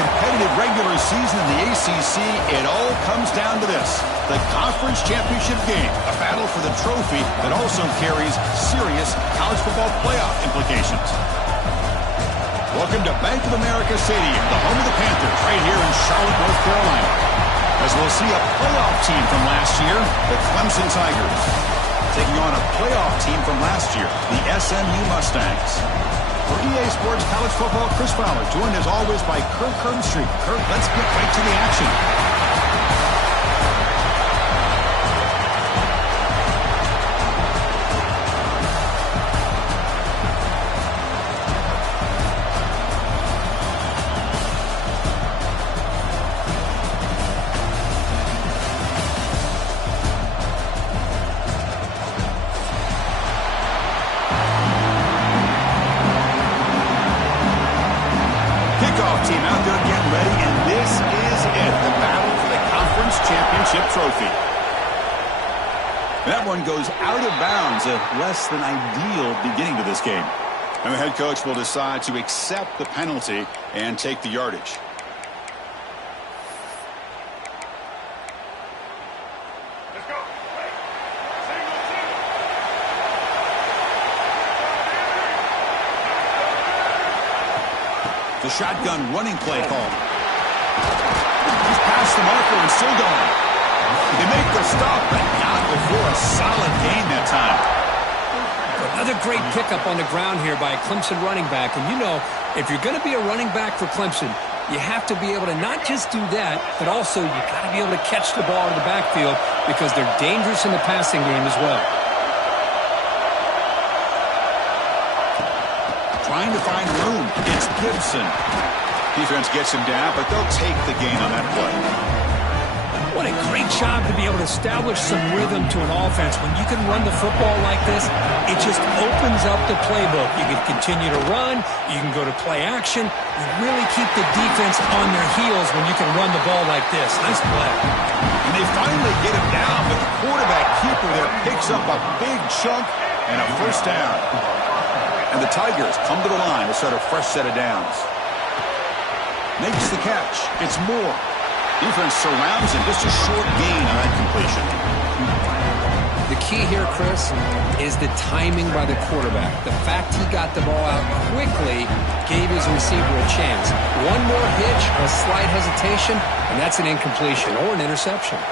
competitive regular season in the ACC, it all comes down to this: the conference championship game, a battle for the trophy that also carries serious college football playoff implications. Welcome to Bank of America Stadium, the home of the Panthers, right here in Charlotte, North Carolina, as we'll see a playoff team from last year, the Clemson Tigers, taking on a playoff team from last year, the SMU Mustangs. For EA Sports College Football, Chris Fowler, joined as always by Kirk Herbstreit. Kirk, let's get right to the action. Team out there getting ready, and this is it, the battle for the conference championship trophy. That one goes out of bounds, a less than ideal beginning to this game. And the head coach will decide to accept the penalty and take the yardage. The shotgun running play call. He's past the marker and still going. They make the stop, but not before a solid gain that time. Another great pickup on the ground here by a Clemson running back. And you know, if you're going to be a running back for Clemson, you have to be able to not just do that, but also you got to be able to catch the ball in the backfield because they're dangerous in the passing game as well. Trying to find room. It's Gibson. Defense gets him down, but they'll take the gain on that play. What a great job to be able to establish some rhythm to an offense. When you can run the football like this, it just opens up the playbook. You can continue to run. You can go to play action. You really keep the defense on their heels when you can run the ball like this. Nice play. And they finally get him down, but the quarterback keeper there picks up a big chunk and a first down. And the Tigers come to the line to start a fresh set of downs. Makes the catch. It's Moore. Defense surrounds him. Just a short gain on that completion. The key here, Chris, is the timing by the quarterback. The fact he got the ball out quickly gave his receiver a chance. One more hitch, a slight hesitation, and that's an incompletion or an interception.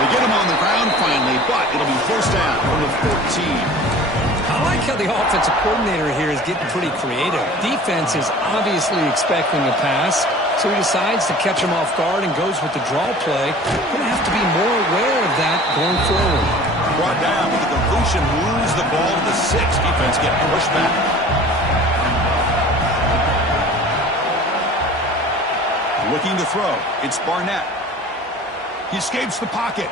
They get him on the ground finally, but it'll be first down from the 14. I like how the offensive coordinator here is getting pretty creative. Defense is obviously expecting a pass, so he decides to catch him off guard and goes with the draw play. Going to have to be more aware of that going forward. Brought down with the completion, moves the ball to the 6. Defense getting pushed back. Looking to throw. It's Barnett. He escapes the pocket.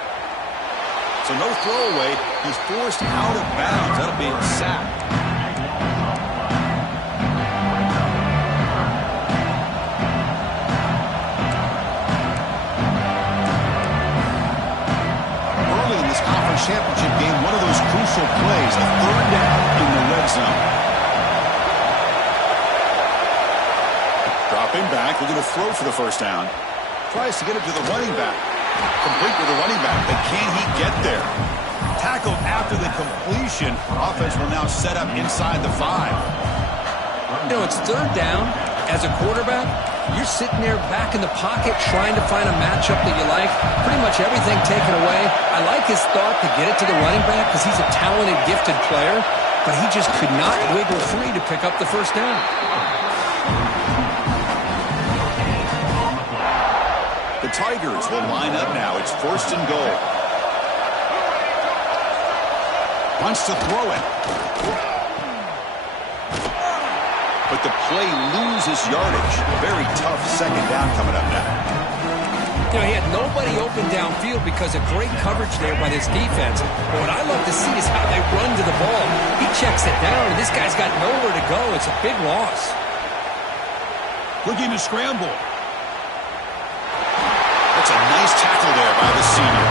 So no throwaway. He's forced out of bounds. That'll be a sack. Early in this conference championship game, one of those crucial plays, a third down in the red zone. Dropping back, looking to throw for the first down. Tries to get it to the running back. Complete with the running back, but can he get there? Tackled after the completion. Offense will now set up inside the 5. You know, it's third down. As a quarterback, you're sitting there back in the pocket trying to find a matchup that you like. Pretty much everything taken away. I like his thought to get it to the running back because he's a talented, gifted player, but he just could not wiggle free to pick up the first down. The Tigers will line up now. It's first and goal. Wants to throw it. But the play loses yardage. Very tough second down coming up now. You know, he had nobody open downfield because of great coverage there by this defense. But what I love to see is how they run to the ball. He checks it down, and this guy's got nowhere to go. It's a big loss. Looking to scramble. That's a nice tackle there by the senior.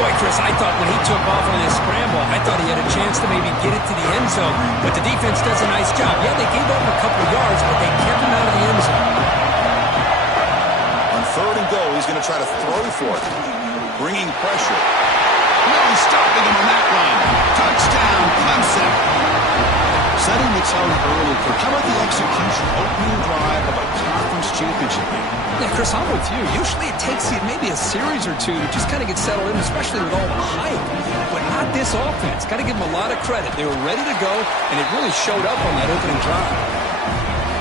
Boy, Chris, I thought when he took off on his scramble, I thought he had a chance to maybe get it to the end zone. But the defense does a nice job. Yeah, they gave up a couple yards, but they kept him out of the end zone. On 3rd and goal, he's going to try to throw for it. Bringing pressure. No stopping him on that run. Touchdown, Clemson. Setting the tone early. How about the execution opening drive of a conference championship game? Yeah, Chris, I'm with you. Usually it takes you maybe a series or two to just kind of get settled in, especially with all the hype. But not this offense. Got to give them a lot of credit. They were ready to go, and it really showed up on that opening drive.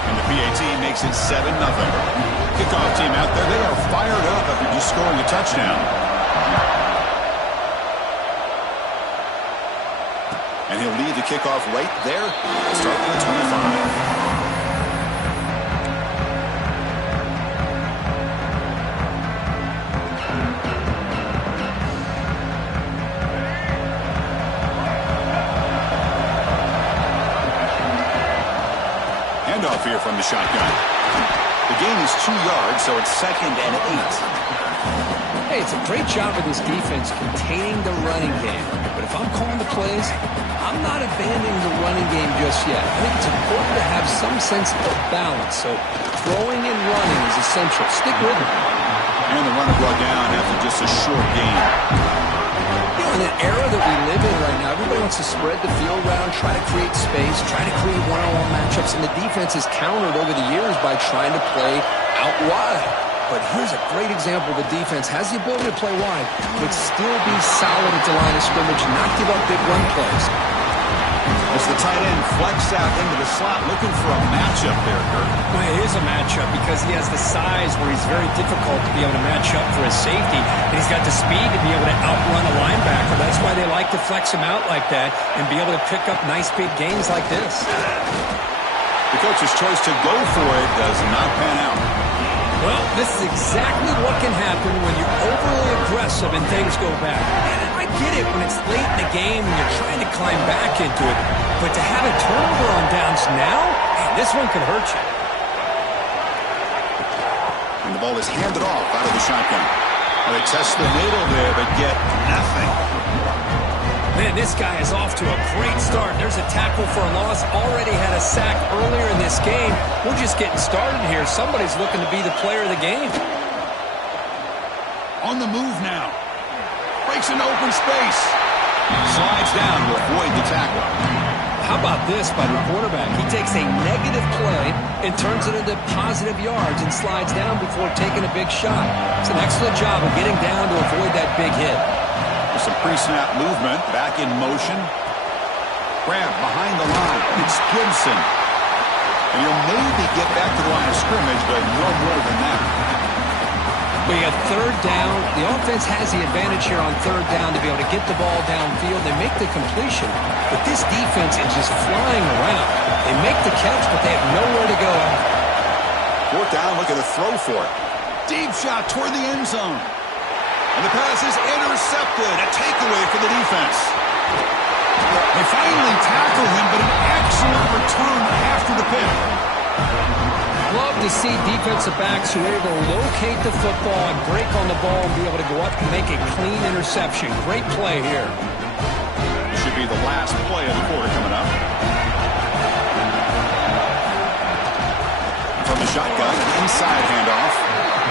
And the PAT makes it 7-0. Kickoff team out there. They are fired up after just scoring a touchdown. And he'll lead the kickoff right there. Start with 25. Handoff here from the shotgun. The gain is 2 yards, so it's 2nd and 8. Hey, it's a great job of this defense containing the running game. But if I'm calling the plays, I'm not abandoning the running game just yet. I think it's important to have some sense of balance. So throwing and running is essential. Stick with it. And the runner brought down after just a short gain. You know, in an era that we live in right now, everybody wants to spread the field around, try to create space, try to create one-on-one matchups, and the defense has countered over the years by trying to play out wide. But here's a great example. The defense has the ability to play wide, but still be solid at the line of scrimmage, not give up big run plays. As the tight end flexed out into the slot, looking for a matchup there, Kurt. Well, it is a matchup because he has the size where he's very difficult to be able to match up for his safety. And he's got the speed to be able to outrun a linebacker. That's why they like to flex him out like that and be able to pick up nice big gains like this. The coach's choice to go for it does not pan out. Well, this is exactly what can happen when you're overly aggressive and things go bad. And I get it when it's late in the game and you're trying to climb back into it. But to have a turnover on downs now, man, this one could hurt you. And the ball is handed off out of the shotgun. Well, they test the middle there, but get nothing. Man, this guy is off to a great start. There's a tackle for a loss. Already had a sack earlier in this game. We're just getting started here. Somebody's looking to be the player of the game. On the move now. Breaks into open space. Slides down to avoid the tackle. How about this by the quarterback? He takes a negative play and turns it into positive yards and slides down before taking a big shot. It's an excellent job of getting down to avoid that big hit. Some pre-snap movement, back in motion. Grab behind the line. It's Gibson. And he'll maybe get back to the line of scrimmage, but no more than that. We have 3rd down. The offense has the advantage here on 3rd down to be able to get the ball downfield. They make the completion, but this defense is just flying around. They make the catch, but they have nowhere to go. 4th down, look at the throw for it. Deep shot toward the end zone. And the pass is intercepted. A takeaway for the defense. They finally tackle him, but an excellent return after the pick. Love to see defensive backs who are able to locate the football and break on the ball and be able to go up and make a clean interception. Great play here. This should be the last play of the quarter coming up. From the shotgun, an inside handoff.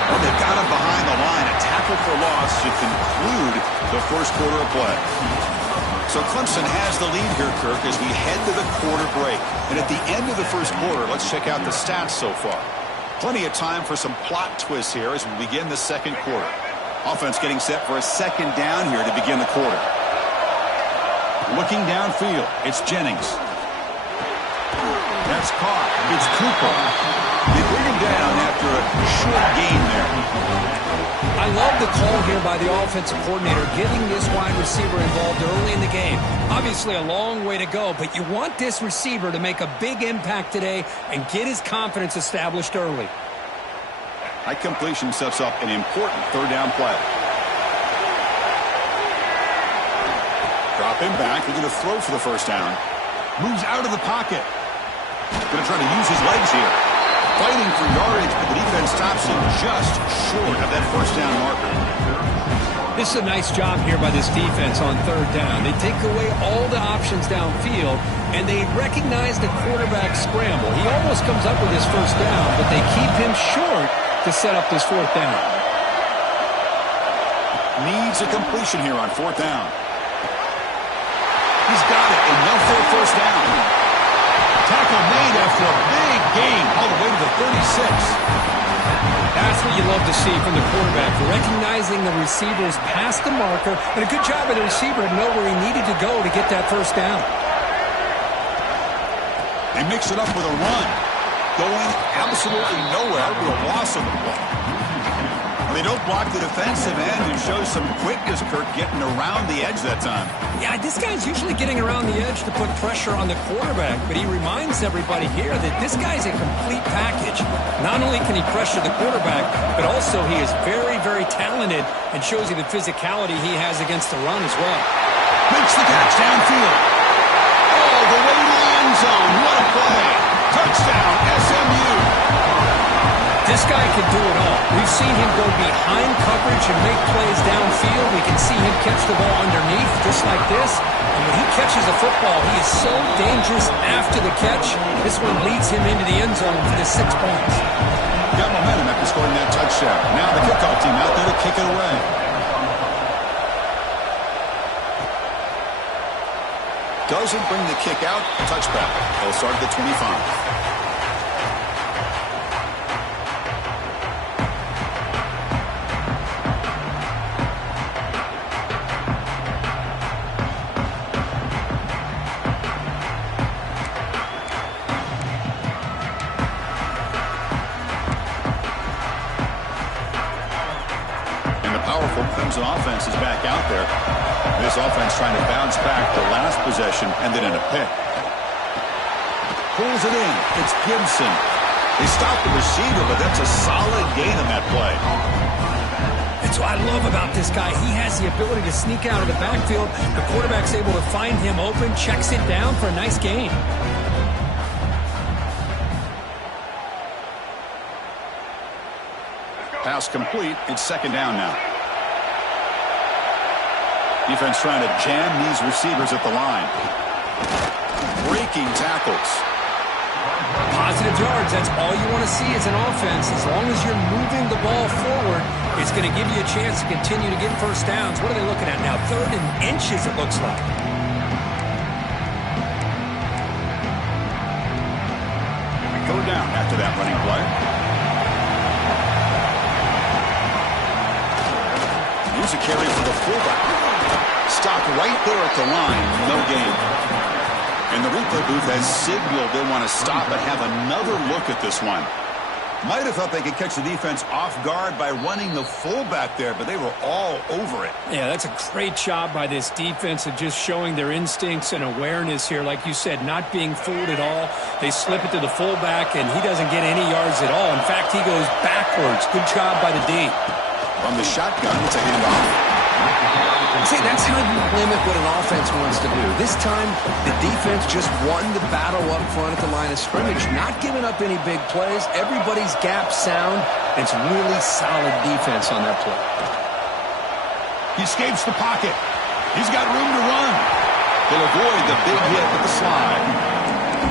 Well, they've got him behind the line. A tackle for loss to conclude the first quarter of play. So Clemson has the lead here, Kirk, as we head to the quarter break. And at the end of the first quarter, let's check out the stats so far. Plenty of time for some plot twists here as we begin the second quarter. Offense getting set for a 2nd down here to begin the quarter. Looking downfield, it's Jennings. That's caught. It's Cooper. They bring him down after a short gain there. I love the call here by the offensive coordinator, getting this wide receiver involved early in the game. Obviously a long way to go, but you want this receiver to make a big impact today and get his confidence established early. High completion sets up an important 3rd down play. Drop him back. We're going to throw for the 1st down. Moves out of the pocket. Going to try to use his legs here. Fighting for yardage, but the defense stops him just short of that 1st down marker. This is a nice job here by this defense on third down. They take away all the options downfield, and they recognize the quarterback scramble. He almost comes up with his first down, but they keep him short to set up this fourth down. Needs a completion here on fourth down. He's got it, enough for a first down. Tackle made after a big gain all the way to the 36. That's what you love to see from the quarterback, recognizing the receivers past the marker, and a good job of the receiver to know where he needed to go to get that first down. They mix it up with a run, going absolutely nowhere to a loss of the ball. They don't block the defensive end and show some quickness, Kirk, getting around the edge that time. Yeah, this guy's usually getting around the edge to put pressure on the quarterback, but he reminds everybody here that this guy's a complete package. Not only can he pressure the quarterback, but also he is very, very talented and shows you the physicality he has against the run as well. Makes the catch downfield. Oh, the way to the end zone. What a play. Touchdown, SMU. This guy can do it all. We've seen him go behind coverage and make plays downfield. We can see him catch the ball underneath, just like this. And when he catches a football, he is so dangerous after the catch. This one leads him into the end zone for the 6 points. Got momentum after scoring that touchdown. Now the kickoff team out there to kick it away. Doesn't bring the kick out. Touchback. They'll start at the 25. Clemson offense is back out there. This offense trying to bounce back the last possession and then in a pick. Pulls it in. It's Gibson. They stop the receiver, but that's a solid gain on that play. That's what I love about this guy. He has the ability to sneak out of the backfield. The quarterback's able to find him open, checks it down for a nice gain. Pass complete. It's second down now. Defense trying to jam these receivers at the line. Breaking tackles. Positive yards, that's all you want to see as an offense. As long as you're moving the ball forward, it's going to give you a chance to continue to get first downs. What are they looking at now? 3rd and inches, it looks like. Third down after that running play. Here's a carry for the fullback. Stopped right there at the line. No gain. And the replay booth has signaled they want to stop and have another look at this one. Might have thought they could catch the defense off guard by running the fullback there, but they were all over it. Yeah, that's a great job by this defense of just showing their instincts and awareness here. Like you said, not being fooled at all. They slip it to the fullback, and he doesn't get any yards at all. In fact, he goes backwards. Good job by the D. From the shotgun, it's a handoff. See, that's how you limit what an offense wants to do. This time, the defense just won the battle up front at the line of scrimmage, not giving up any big plays. Everybody's gap sound. It's really solid defense on that play. He escapes the pocket. He's got room to run. They'll avoid the big hit with the slide.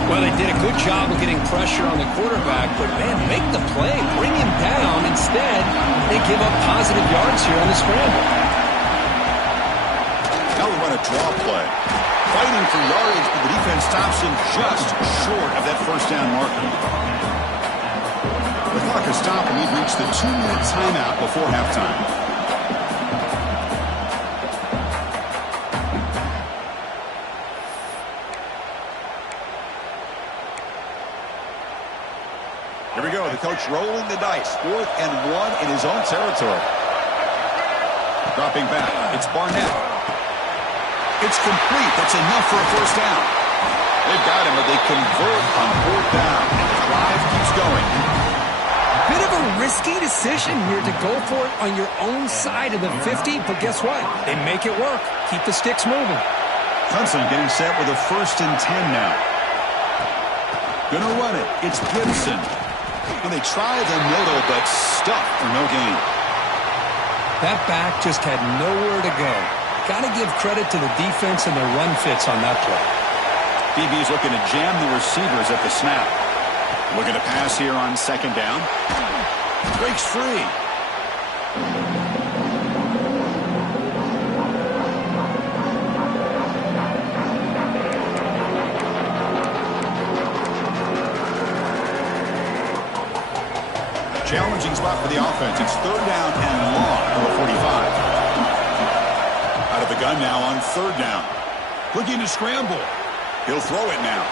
Well, they did a good job of getting pressure on the quarterback, but, man, make the play. Bring him down. Instead, they give up positive yards here on the scramble. Now we run a draw play. Fighting for yards, but the defense stops him just short of that first down marker. The clock has stopped, and we've reached the 2-minute timeout before halftime. Here we go. The coach rolling the dice. 4th and 1 in his own territory. Dropping back. It's Barnett. It's complete. That's enough for a first down. They've got him, but they convert on 4th down. And the drive keeps going. Bit of a risky decision here to go for it on your own side of the 50, but guess what? They make it work. Keep the sticks moving. Clemson getting set with a 1st and 10 now. Gonna run it. It's Gibson. And they try the middle, but stuck for no gain. That back just had nowhere to go. Got to give credit to the defense and their run fits on that play. DB's looking to jam the receivers at the snap. Looking to pass here on second down. Breaks free. Challenging spot for the offense. It's third down and long from the 45. Out of the gun now on third down. Looking to scramble. He'll throw it now.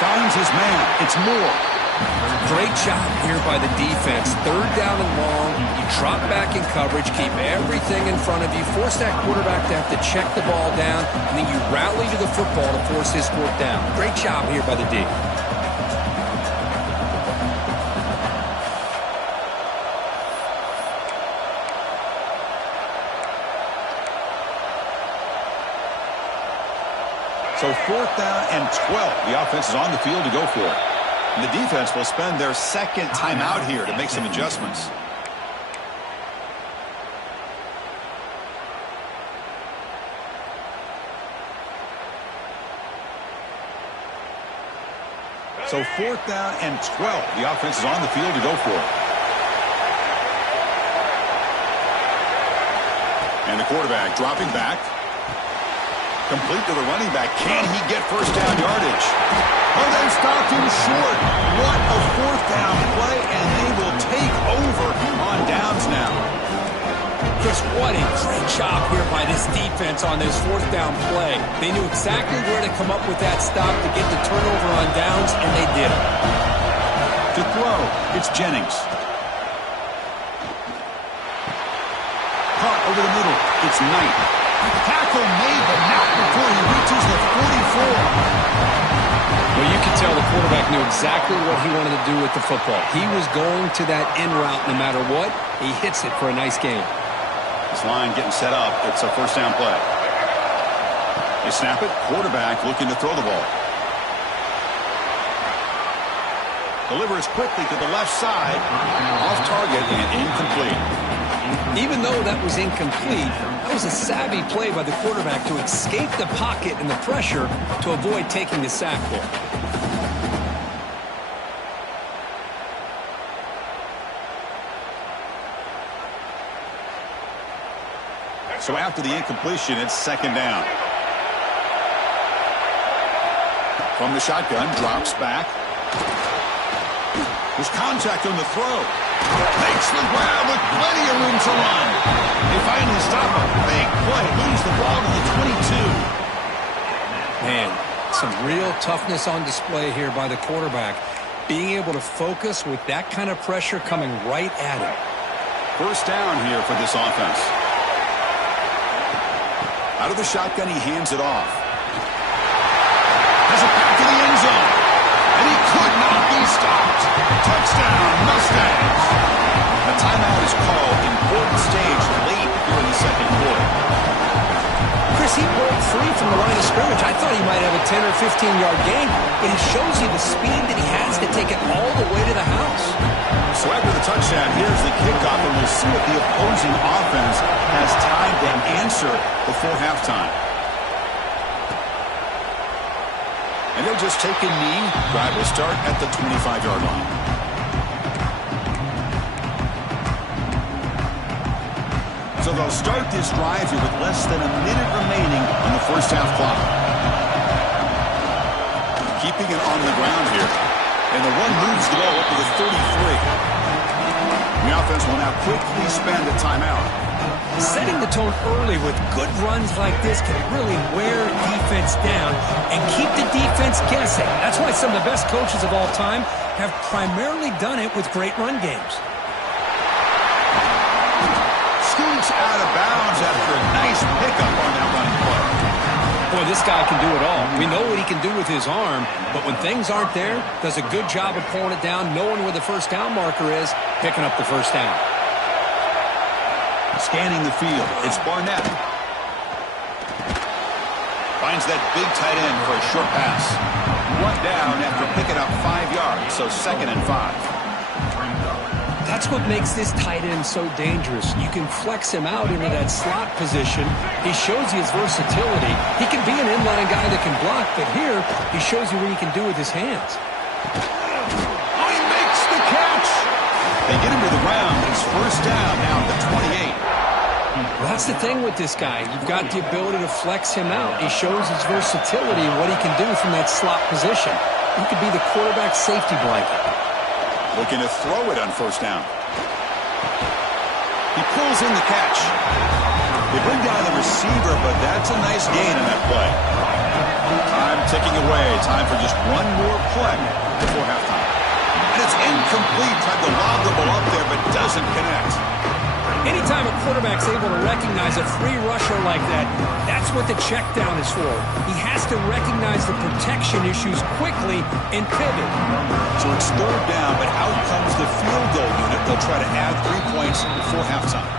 Finds his man. It's Moore. Great job here by the defense. Third down and long. You drop back in coverage, keep everything in front of you, force that quarterback to have to check the ball down, and then you rally to the football to force his fourth down. Great job here by the D. So fourth down and 12. The offense is on the field to go for it. And the defense will spend their second timeout here to make some adjustments. So fourth down and 12. The offense is on the field to go for it. And the quarterback dropping back. Complete to the running back. Can he get first down yardage? Oh, they stopped him short. What a fourth down play, and they will take over on downs now. Chris, what a great job here by this defense on this fourth down play. They knew exactly where to come up with that stop to get the turnover on downs, and they did it. To throw, it's Jennings. Caught over the middle, it's Knight. Tackle made, but not before he reaches the 44. Well, you can tell the quarterback knew exactly what he wanted to do with the football. He was going to that in route no matter what. He hits it for a nice gain. This line getting set up. It's a first down play. They snap it. Quarterback looking to throw the ball. Delivers quickly to the left side. Off target and incomplete. Even though that was incomplete, that was a savvy play by the quarterback to escape the pocket and the pressure to avoid taking the sack there. So after the incompletion, it's second down. From the shotgun, drops back. There's contact on the throw. Makes the grab with plenty of room to run. They finally stop him. Big play. Moves the ball to the 22. Man, some real toughness on display here by the quarterback. Being able to focus with that kind of pressure coming right at him. First down here for this offense. Out of the shotgun, he hands it off. Has it back to the end zone. And he could not be stopped. Touchdown, Mustangs. A timeout is called. Important stage late here in the second quarter. Chris, he broke free from the line of scrimmage. I thought he might have a 10 or 15-yard gain, but he shows you the speed that he has to take it all the way to the house. So after the touchdown, here's the kickoff, and we'll see if the opposing offense has time to answer before halftime. And they'll just take a knee. Drive will start at the 25-yard line. So they'll start this drive here with less than a minute remaining on the first half clock. Keeping it on the ground here. And the one moves the ball up to the 33. The offense will now quickly spend a timeout. Setting the tone early with good runs like this can really wear defense down and keep the defense guessing. That's why some of the best coaches of all time have primarily done it with great run games. Scoots out of bounds after a nice pickup on that running play. Boy, this guy can do it all. We know what he can do with his arm, but when things aren't there, does a good job of pulling it down, knowing where the first down marker is, picking up the first down. Scanning the field, it's Barnett. Finds that big tight end for a short pass. One down after picking up 5 yards, so 2nd and 5. That's what makes this tight end so dangerous. You can flex him out into that slot position. He shows you his versatility. He can be an inline guy that can block, but here he shows you what he can do with his hands. Oh, he makes the catch. They get him to the ground. It's first down now at the 28. Well, that's the thing with this guy. You've got the ability to flex him out. He shows his versatility and what he can do from that slot position. He could be the quarterback safety blanket. Looking to throw it on first down. He pulls in the catch. They bring down the receiver, but that's a nice gain on that play. Time ticking away. Time for just one more play before halftime. And it's incomplete. Tried to lob the ball up there, but doesn't connect. Anytime a quarterback's able to recognize a free rusher like that, that's what the check down is for. He has to recognize the protection issues quickly and pivot. So it's third down, but out comes the field goal unit. They'll try to add 3 points before halftime.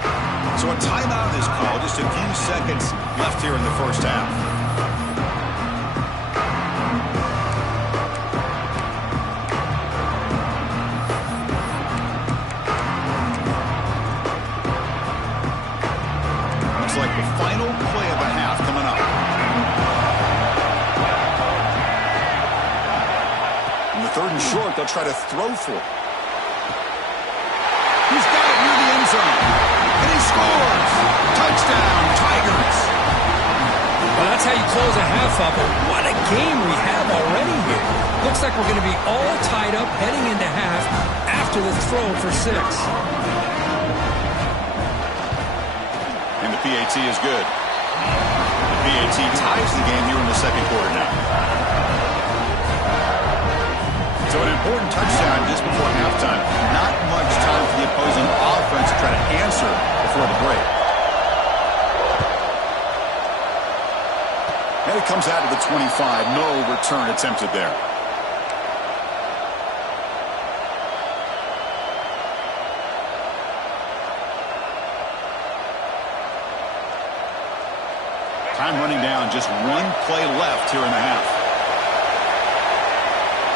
So a timeout is called. Just a few seconds left here in the first half. Like the final play of the half coming up. In the third and short, they'll try to throw for it. He's got it near the end zone. And he scores! Touchdown, Tigers! Well, that's how you close a half up. But what a game we have already here. Looks like we're going to be all tied up heading into half after the throw for 6. And the PAT is good. The PAT ties the game here in the second quarter now. So an important touchdown just before halftime. Not much time for the opposing offense to try to answer before the break. And it comes out of the 25. No return attempted there. Time running down, just one play left here in the half.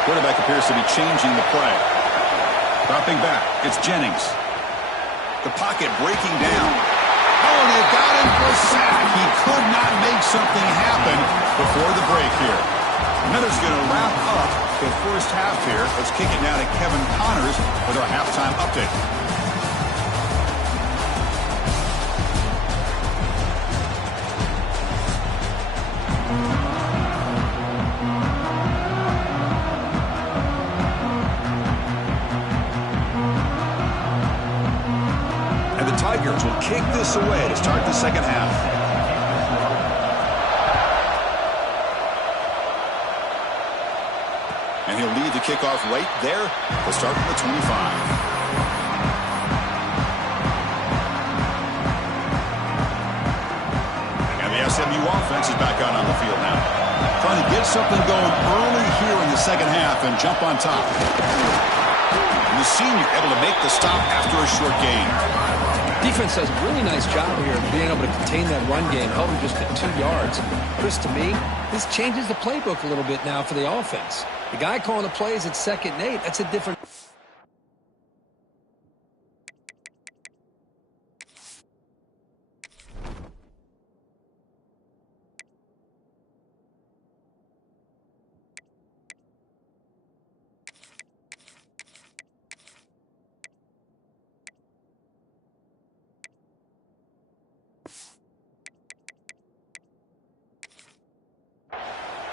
Quarterback appears to be changing the play. Dropping back, it's Jennings. The pocket breaking down. Oh, and they got him for a sack. He could not make something happen before the break here. Miller's going to wrap up the first half here. Let's kick it now to Kevin Connors with our halftime update. Tigers will kick this away to start the second half. And he'll lead the kickoff right there to start from the 25. And the SMU offense is back out on the field now. Trying to get something going early here in the second half and jump on top. And the senior able to make the stop after a short gain. Defense does a really nice job here of being able to contain that run game, held him just at 2 yards. Chris, to me, this changes the playbook a little bit now for the offense. The guy calling the plays at 2nd and 8, that's a different...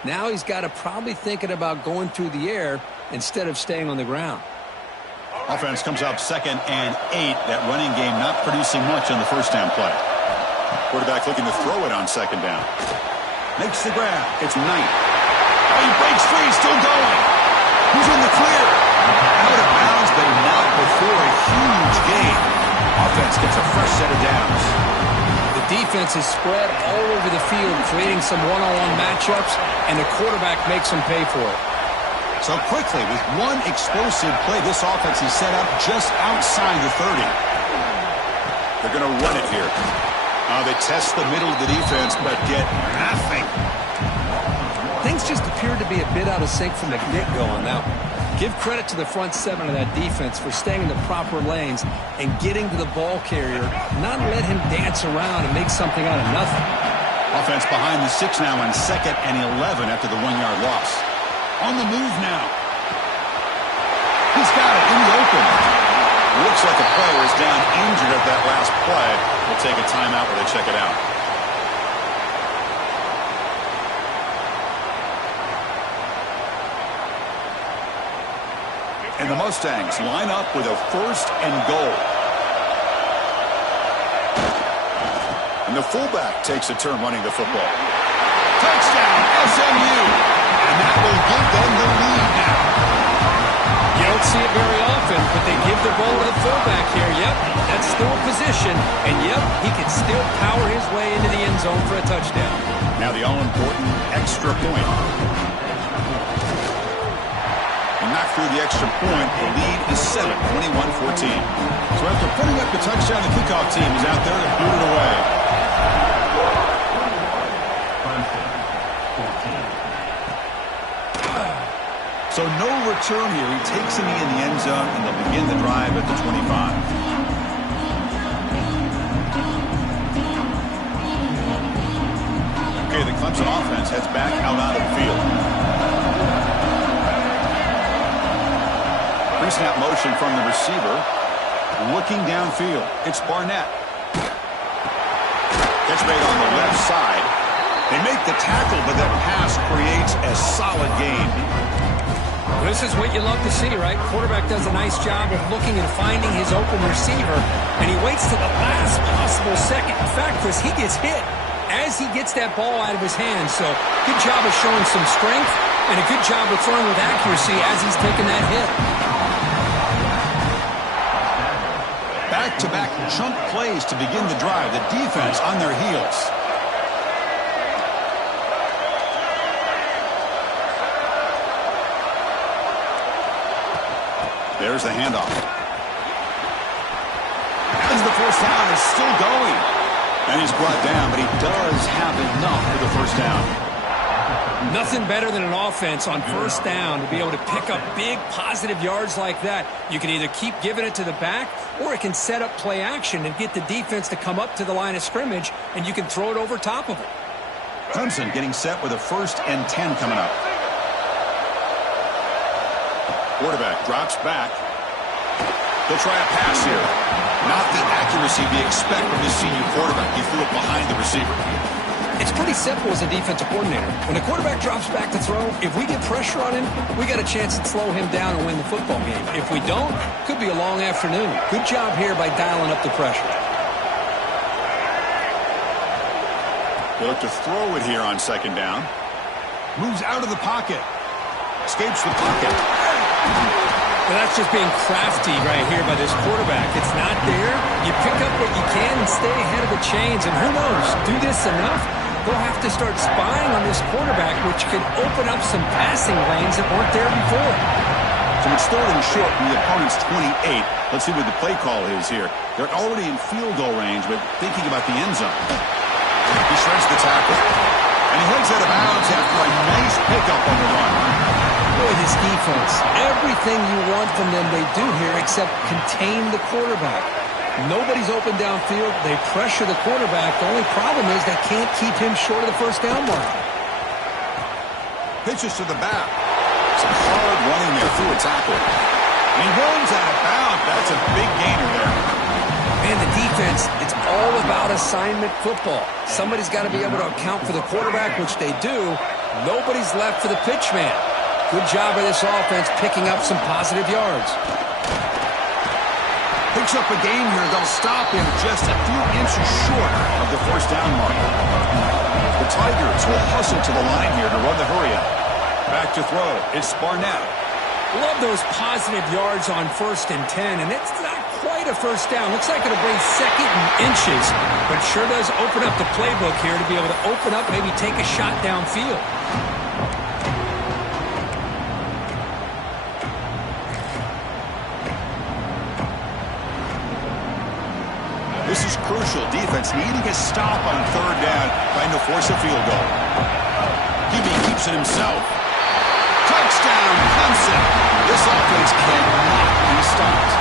Now he's got to probably thinking about going through the air instead of staying on the ground. Offense comes up 2nd and 8. That running game not producing much on the first down play. Quarterback looking to throw it on 2nd down. Makes the grab. It's Knight. Oh, he breaks free. Still going. Who's in the clear? Out of bounds, but not before a huge gain. Offense gets a fresh set of downs. The defense is spread all over the field, creating some one-on-one matchups, and the quarterback makes them pay for it. So quickly, with one explosive play, this offense is set up just outside the 30. They're going to run it here. They test the middle of the defense, but get nothing. Things just appeared to be a bit out of sync from the get-go on that one. Give credit to the front seven of that defense for staying in the proper lanes and getting to the ball carrier, not let him dance around and make something out of nothing. Offense behind the 6 now on 2nd and 11 after the 1-yard loss. On the move now. He's got it in the open. Looks like a player is down injured at that last play. We'll take a timeout while they check it out. And the Mustangs line up with a 1st and goal. And the fullback takes a turn running the football. Touchdown, SMU. And that will give them the lead now. You don't see it very often, but they give the ball to the fullback here. Yep, that's still a position. And yep, he can still power his way into the end zone for a touchdown. Now the all-important extra point. And not through the extra point, the lead is 7, 21-14. So after putting up the touchdown, the kickoff team is out there to boot it away. So no return here. He takes it in the end zone, and they'll begin the drive at the 25. Okay, the Clemson offense heads back out onto the field. Pre-snap motion from the receiver. Looking downfield. It's Barnett. Catch made on the left side. They make the tackle, but that pass creates a solid gain. This is what you love to see, right? Quarterback does a nice job of looking and finding his open receiver, and he waits to the last possible second. In fact, Chris, he gets hit as he gets that ball out of his hands. So good job of showing some strength and a good job of throwing with accuracy as he's taking that hit. Back-to-back chunk plays to begin the drive. The defense on their heels. There's the handoff. As the first down is still going. And he's brought down, but he does have enough for the first down. Nothing better than an offense on first down to be able to pick up big positive yards like that. You can either keep giving it to the back, or it can set up play action and get the defense to come up to the line of scrimmage, and you can throw it over top of it. Clemson getting set with a 1st and 10 coming up. Quarterback drops back. He'll try a pass here. Not the accuracy we expect from this senior quarterback. He threw it behind the receiver. It's pretty simple as a defensive coordinator. When the quarterback drops back to throw, if we get pressure on him, we got a chance to slow him down and win the football game. If we don't, could be a long afternoon. Good job here by dialing up the pressure. They look to throw it here on 2nd down. Moves out of the pocket. Escapes the pocket. Well, that's just being crafty right here by this quarterback. It's not there. You pick up what you can and stay ahead of the chains. And who knows, do this enough, they'll have to start spying on this quarterback, which could open up some passing lanes that weren't there before. So it's 3rd and short from the opponent's 28. Let's see what the play call is here. They're already in field goal range, but thinking about the end zone. He shreds the tackle. And he heads out of bounds after a nice pickup on the run. Boy, this defense, everything you want from them they do here except contain the quarterback. Nobody's open downfield. They pressure the quarterback. The only problem is they can't keep him short of the first down mark. Pitches to the back. Some hard running there through a tackle. And he runs out of bounds. That's a big gainer there. Man, the defense, it's all about assignment football. Somebody's got to be able to account for the quarterback, which they do. Nobody's left for the pitch man. Good job by this offense picking up some positive yards. Picks up a gain here. They'll stop him just a few inches short of the first down mark. The Tigers will hustle to the line here to run the hurry up. Back to throw. It's Barnett. Love those positive yards on 1st and 10, and it's not quite a first down. Looks like it'll bring 2nd and inches, but sure does open up the playbook here to be able to open up, maybe take a shot downfield. This is crucial. Defense needing a stop on 3rd down, trying to force a field goal. Hebe keeps it himself. Touchdown, Clemson. This This offense cannot be stopped.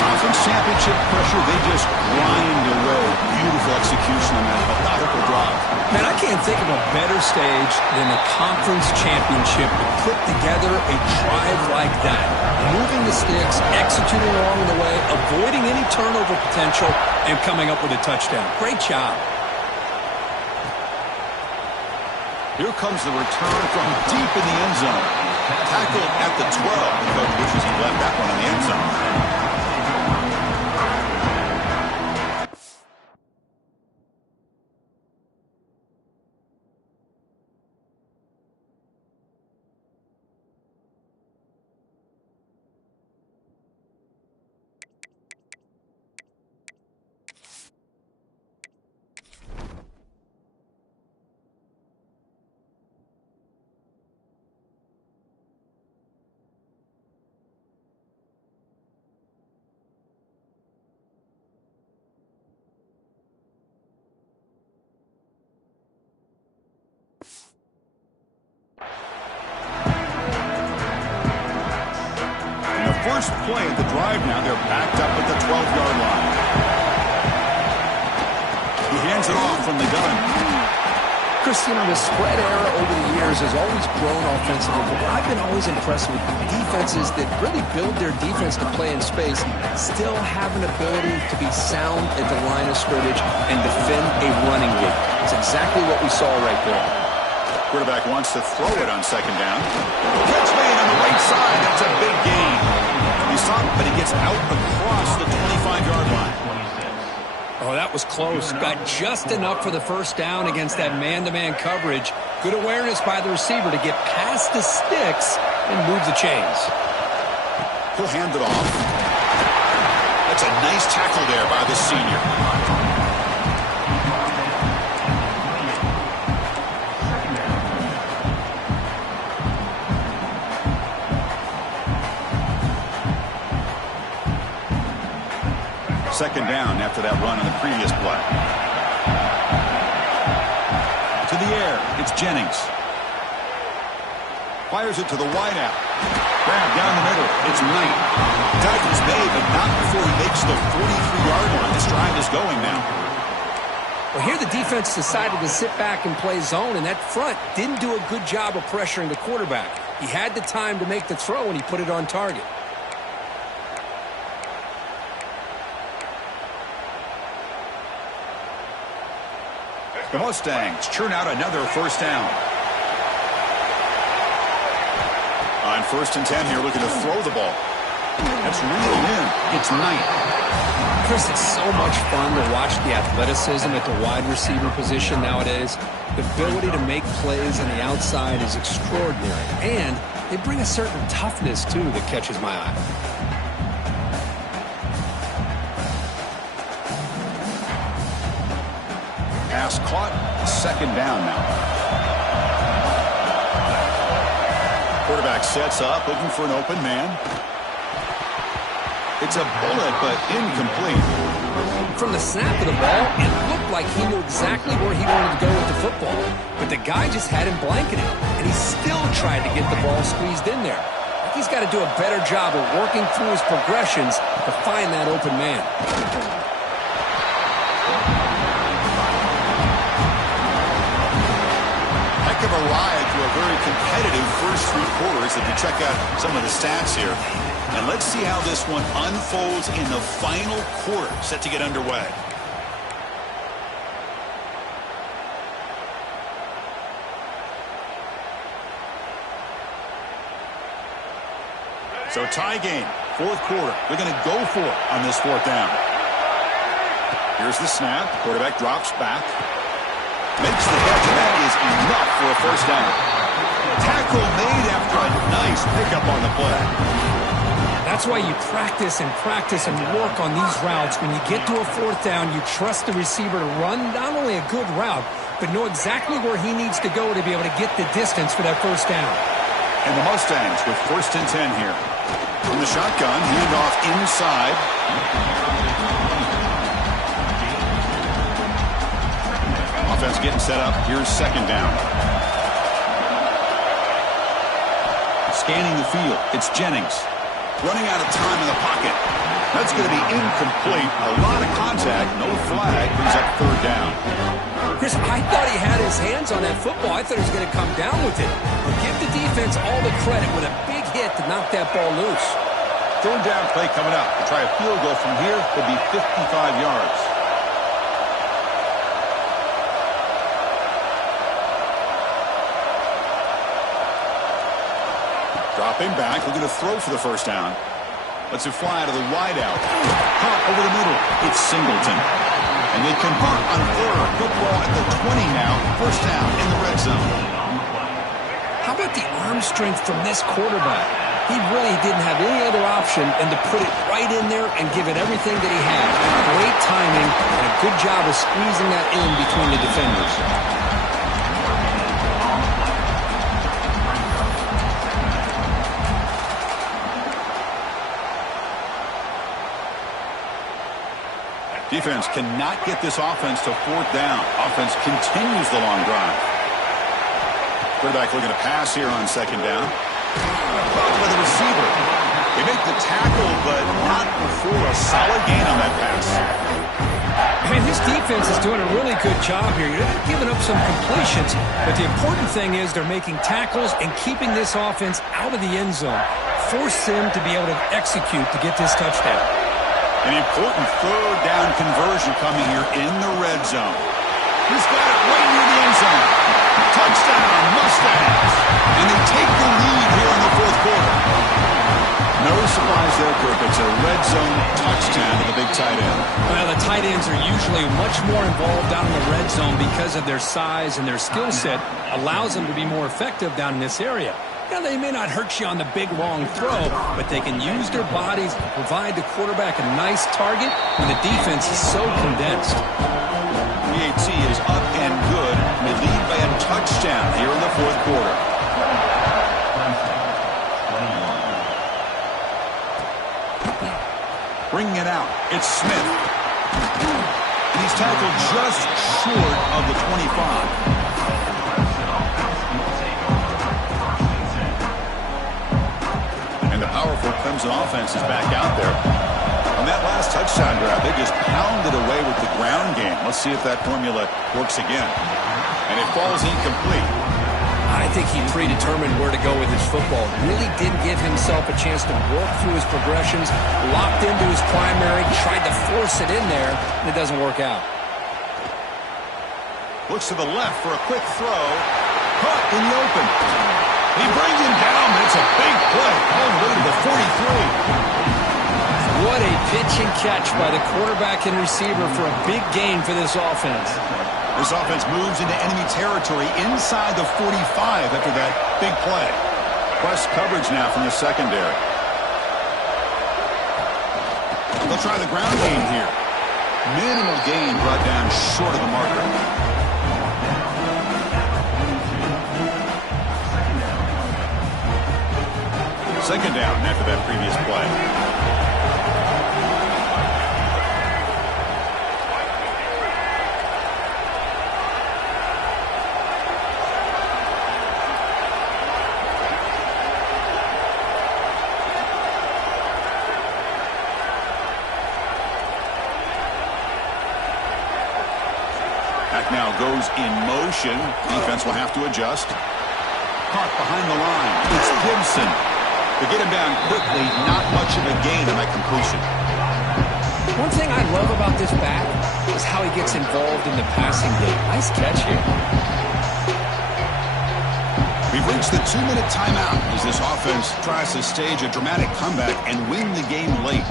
Conference championship pressure, they just grind away. Beautiful execution on that methodical drive. Man, I can't think of a better stage than the conference championship to put together a drive like that. Moving the sticks, executing along the way, avoiding any turnover potential, and coming up with a touchdown. Great job. Here comes the return from deep in the end zone. Tackled at the 12. The coach wishes he left that one in the end zone. First play of the drive now. They're backed up at the 12-yard line. He hands it off from the gun. Chris, you know, the spread era over the years has always grown offensively, but I've been always impressed with defenses that really build their defense to play in space, still have an ability to be sound at the line of scrimmage and defend a running game. It's exactly what we saw right there. Quarterback wants to throw it on second down. Catch made on the right side. That's a big gain. He saw it, but he gets out across the 25-yard line. Oh, that was close. Got just enough for the first down against that man-to-man coverage. Good awareness by the receiver to get past the sticks and move the chains. He'll hand it off. That's a nice tackle there by the senior. Second down after that run on the previous play. To the air, it's Jennings. Fires it to the wideout. Grab down the middle, it's Knight. Tackle's made, but not before he makes the 43-yard line. This drive is going now. Well, here the defense decided to sit back and play zone, and that front didn't do a good job of pressuring the quarterback. He had the time to make the throw, and he put it on target. The Mustangs churn out another first down. On 1st and 10 here, looking to throw the ball. That's reeled in. It's Knight. Chris, it's so much fun to watch the athleticism at the wide receiver position nowadays. The ability to make plays on the outside is extraordinary. And they bring a certain toughness, too, that catches my eye. Pass caught, second down now. Quarterback sets up, looking for an open man. It's a bullet, but incomplete. From the snap of the ball, it looked like he knew exactly where he wanted to go with the football. But the guy just had him blanketed, and he still tried to get the ball squeezed in there. He's got to do a better job of working through his progressions to find that open man. Of a ride through a very competitive first 3 quarters if you check out some of the stats here. And let's see how this one unfolds in the final quarter set to get underway. So tie game, 4th quarter. They're going to go for it on this 4th down. Here's the snap. Quarterback drops back. Makes the catch, and that is enough for a first down. Tackle made after a nice pickup on the play. That's why you practice and work on these routes. When you get to a 4th down, you trust the receiver to run not only a good route, but know exactly where he needs to go to be able to get the distance for that first down. And the Mustangs with 1st and 10 here. From the shotgun, handoff inside. Offense getting set up. Here's second down. Scanning the field, it's Jennings. Running out of time in the pocket. That's going to be incomplete. A lot of contact, no flag. Brings up third down. Chris, I thought he had his hands on that football. I thought he was going to come down with it. But give the defense all the credit with a big hit to knock that ball loose. Third down play coming up. To try a field goal from here could be 55 yards. Dropping back, looking to throw for the first down. Lets it fly out of the wide out. Caught over the middle. It's Singleton. And they convert on third. Football at the 20 now. First down in the red zone. How about the arm strength from this quarterback? He really didn't have any other option than to put it right in there and give it everything that he had. Great timing and a good job of squeezing that in between the defenders. Defense cannot get this offense to fourth down. Offense continues the long drive. Quarterback looking to pass here on second down. Caught by the receiver. They make the tackle, but not before a solid gain on that pass. Man, this defense is doing a really good job here. They're giving up some completions, but the important thing is they're making tackles and keeping this offense out of the end zone. Force them to be able to execute to get this touchdown. An important third down conversion coming here in the red zone. He's got it right near the end zone. Touchdown, Mustangs. And they take the lead here in the fourth quarter. No surprise there, Kirk. It's a red zone touchdown to the big tight end. Well, the tight ends are usually much more involved down in the red zone because of their size and their skill set allows them to be more effective down in this area. Now, they may not hurt you on the big, long throw, but they can use their bodies to provide the quarterback a nice target when the defense is so condensed. PAT is up and good. They lead by a touchdown here in the fourth quarter. Bringing it out, it's Smith. And he's tackled just short of the 25. Powerful Clemson offense is back out there. On that last touchdown drive, they just pounded away with the ground game. Let's see if that formula works again. And it falls incomplete. I think he predetermined where to go with his football. Really didn't give himself a chance to work through his progressions, locked into his primary, tried to force it in there, and it doesn't work out. Looks to the left for a quick throw. Caught in the open. He brings him down, but it's a big play all the way to the 43. What a pitch and catch by the quarterback and receiver for a big gain for this offense. This offense moves into enemy territory inside the 45 after that big play. Press coverage now from the secondary. They'll try the ground game here. Minimal gain brought down short of the marker. Second down after that previous play. Back now goes in motion. Defense will have to adjust. Caught behind the line. It's Gibson. To get him down quickly, not much of a gain on that completion. One thing I love about this back is how he gets involved in the passing game. Nice catch here. We've reached the 2-minute timeout as this offense tries to stage a dramatic comeback and win the game late.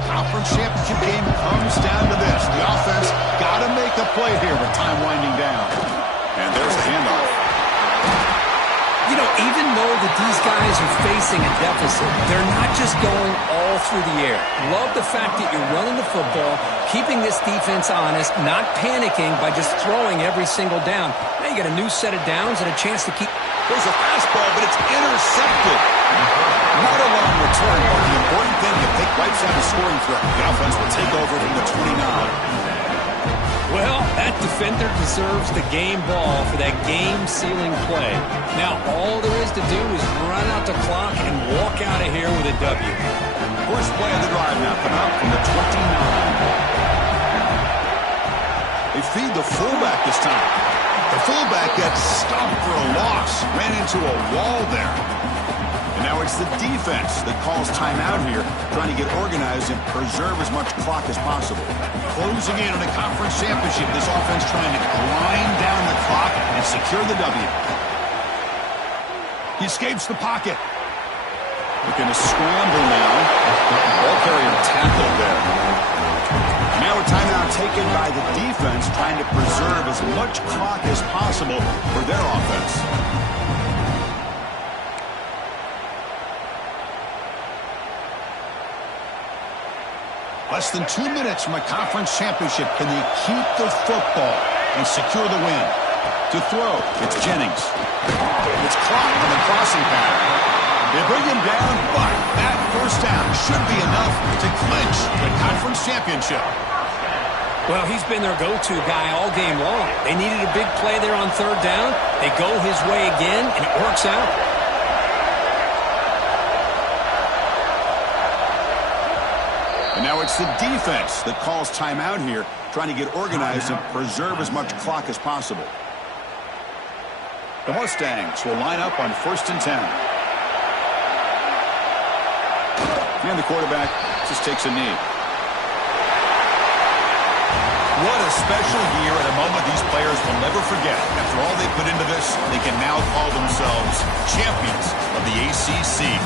Conference championship game comes down to this. The offense got to make a play here with time winding down. And there's the handoff. You know, even though that these guys are facing a deficit, they're not just going all through the air. Love the fact that you're running the football, keeping this defense honest, not panicking by just throwing every single down. Now you got a new set of downs and a chance to keep. There's a fastball, but it's intercepted. Not a long return. scoring threat. The offense will take over from the 29. Well, that defender deserves the game ball for that game-sealing play. Now, all there is to do is run out the clock and walk out of here with a W. First play of the drive now, coming up from the 29. They feed the fullback this time. The fullback gets stopped for a loss. Ran into a wall there. And now it's the defense that calls timeout here, trying to get organized and preserve as much clock as possible. Closing in on a conference championship, this offense trying to grind down the clock and secure the W. He escapes the pocket. Looking to scramble now. Ball carrier tackled there. Now a timeout taken by the defense, trying to preserve as much clock as possible for their offense. Less than 2 minutes from a conference championship. Can they keep the football and secure the win? To throw, it's Jennings. It's clock on the crossing pattern. They bring him down, but that first down should be enough to clinch the conference championship. Well, he's been their go-to guy all game long. They needed a big play there on third down. They go his way again, and it works out. And now it's the defense that calls timeout here, trying to get organized and preserve as much clock as possible. The Mustangs will line up on 1st and 10. And the quarterback just takes a knee. What a special year and a moment these players will never forget. After all they put into this, they can now call themselves champions of the ACC.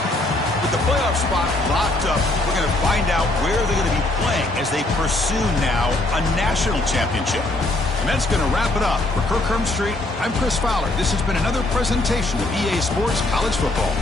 With the playoff spot locked up, we're going to find out where they're going to be playing as they pursue now a national championship. And that's going to wrap it up. For Kirk Hermstreet, I'm Chris Fowler. This has been another presentation of EA Sports College Football.